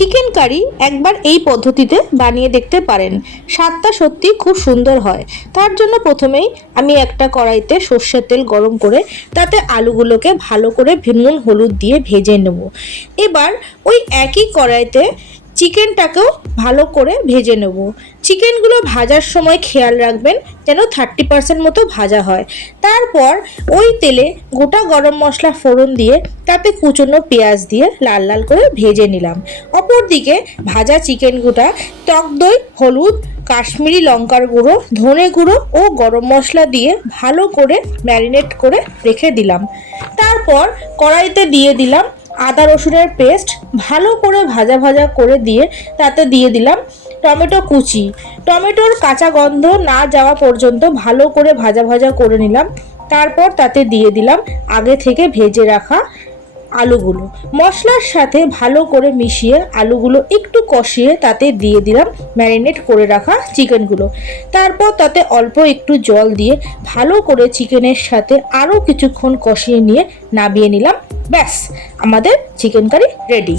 Chicken curry একবার এই পদ্ধতিতে বানিয়ে দেখতে পারেন। স্বাদটা সত্যি খুব সুন্দর হয়। তার জন্য প্রথমেই আমি একটা কড়াইতে সর্ষের তেল গরম করে তাতে আলুগুলোকে ভালো করে নুন হলুদ দিয়ে ভেজে নেব। এবার ওই একই কড়াইতে চিকেনটাকেও ভালো করে ভেজে নেব। চিকেনগুলো ভাজার সময় খেয়াল রাখবেন যেন 30% মতো ভাজা হয়। তারপর ওই তেলে গোটা গরম মশলা ফোড়ন দিয়ে তাতে কুচনো পেঁয়াজ দিয়ে লাল লাল করে ভেজে নিলাম। অপরদিকে ভাজা চিকেনগুলো টক দই, হলুদ, কাশ্মীরি লঙ্কার গুঁড়ো, ধনে গুঁড়ো ও গরম মশলা দিয়ে ভালো করে ম্যারিনেট করে রেখে দিলাম। তারপর কড়াইতে দিয়ে দিলাম আদা রসুনের পেস্ট, ভালো করে ভাজা ভাজা করে দিয়ে তাতে দিয়ে দিলাম টমেটো কুচি। টমেটোর কাঁচা গন্ধ না যাওয়া পর্যন্ত ভালো করে ভাজা ভাজা করে নিলাম। তারপর তাতে দিয়ে দিলাম আগে থেকে ভেজে রাখা আলুগুলো। মশলার সাথে ভালো করে মিশিয়ে আলুগুলো একটু কষিয়ে তাতে দিয়ে দিলাম ম্যারিনেট করে রাখা চিকেনগুলো। তারপর তাতে অল্প একটু জল দিয়ে ভালো করে চিকেনের সাথে আরও কিছুক্ষণ কষিয়ে নিয়ে নামিয়ে নিলাম। ব্যাস, আমাদের চিকেন কারি রেডি।